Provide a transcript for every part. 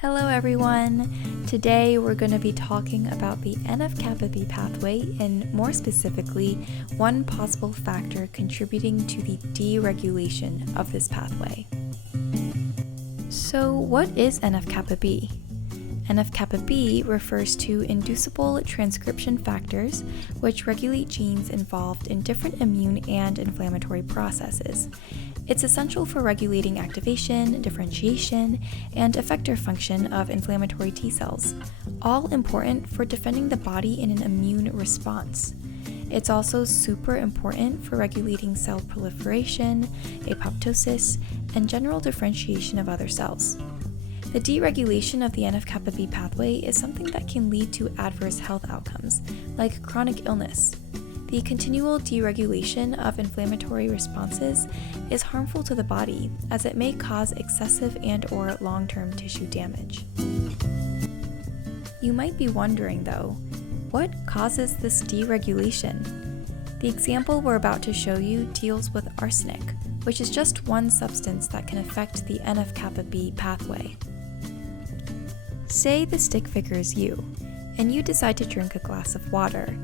Hello everyone! Today we're going to be talking about the NF-kB pathway and more specifically, one possible factor contributing to the deregulation of this pathway. So what is NF-kB? NF-kB refers to inducible transcription factors, which regulate genes involved in different immune and inflammatory processes. It's essential for regulating activation, differentiation, and effector function of inflammatory T cells, all important for defending the body in an immune response. It's also super important for regulating cell proliferation, apoptosis, and general differentiation of other cells. The deregulation of the NF-kB pathway is something that can lead to adverse health outcomes, like chronic illness. The continual deregulation of inflammatory responses is harmful to the body, as it may cause excessive and/or long-term tissue damage. You might be wondering, though, what causes this deregulation? The example we're about to show you deals with arsenic, which is just one substance that can affect the NF-kB pathway. Say the stick figure is you, and you decide to drink a glass of water,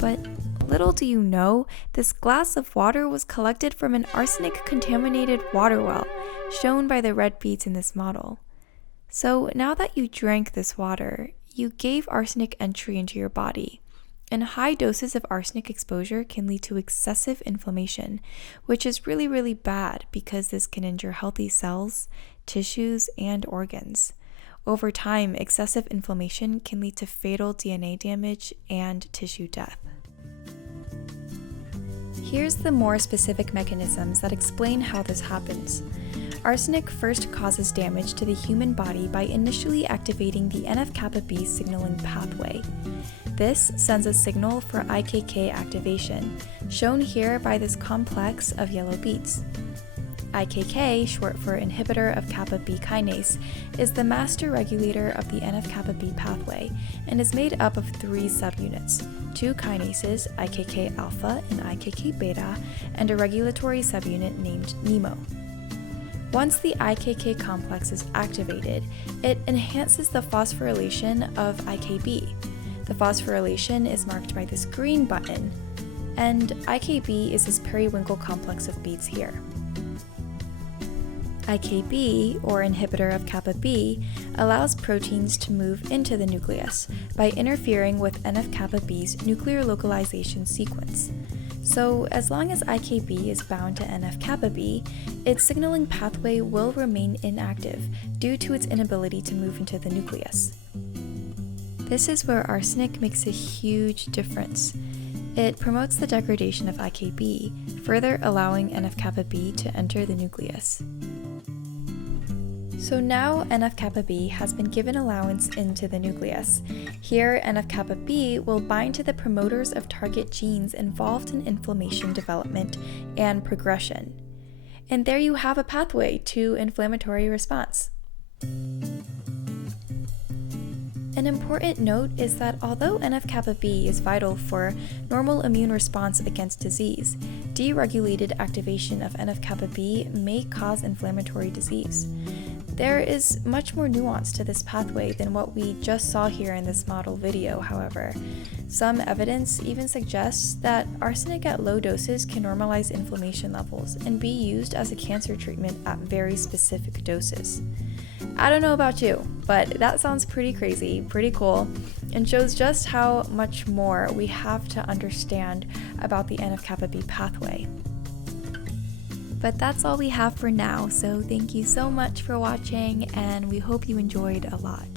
but little do you know, this glass of water was collected from an arsenic-contaminated water well, shown by the red beads in this model. So now that you drank this water, you gave arsenic entry into your body, and high doses of arsenic exposure can lead to excessive inflammation, which is really bad because this can injure healthy cells, tissues, and organs. Over time, excessive inflammation can lead to fatal DNA damage and tissue death. Here's the more specific mechanisms that explain how this happens. Arsenic first causes damage to the human body by initially activating the NF-kB signaling pathway. This sends a signal for IKK activation, shown here by this complex of yellow beads. IKK, short for inhibitor of kappa-B kinase, is the master regulator of the NF-kB pathway and is made up of three subunits: two kinases, IKK alpha and IKK beta, and a regulatory subunit named NEMO. Once the IKK complex is activated, it enhances the phosphorylation of IKB. The phosphorylation is marked by this green button, and IKB is this periwinkle complex of beads here. IKB, or inhibitor of kappa-B, allows proteins to move into the nucleus by interfering with NF-kB's nuclear localization sequence. So, as long as IKB is bound to NF-kB, its signaling pathway will remain inactive due to its inability to move into the nucleus. This is where arsenic makes a huge difference. It promotes the degradation of IKB, further allowing NF-kB to enter the nucleus. So now NF-kB has been given allowance into the nucleus. Here, NF-kB will bind to the promoters of target genes involved in inflammation development and progression. And there you have a pathway to inflammatory response. An important note is that although NF-kB is vital for normal immune response against disease, deregulated activation of NF-kB may cause inflammatory disease. There is much more nuance to this pathway than what we just saw here in this model video, however. Some evidence even suggests that arsenic at low doses can normalize inflammation levels and be used as a cancer treatment at very specific doses. I don't know about you, but that sounds pretty crazy, pretty cool, and shows just how much more we have to understand about the NF-kB pathway. But that's all we have for now, so thank you so much for watching, and we hope you enjoyed a lot.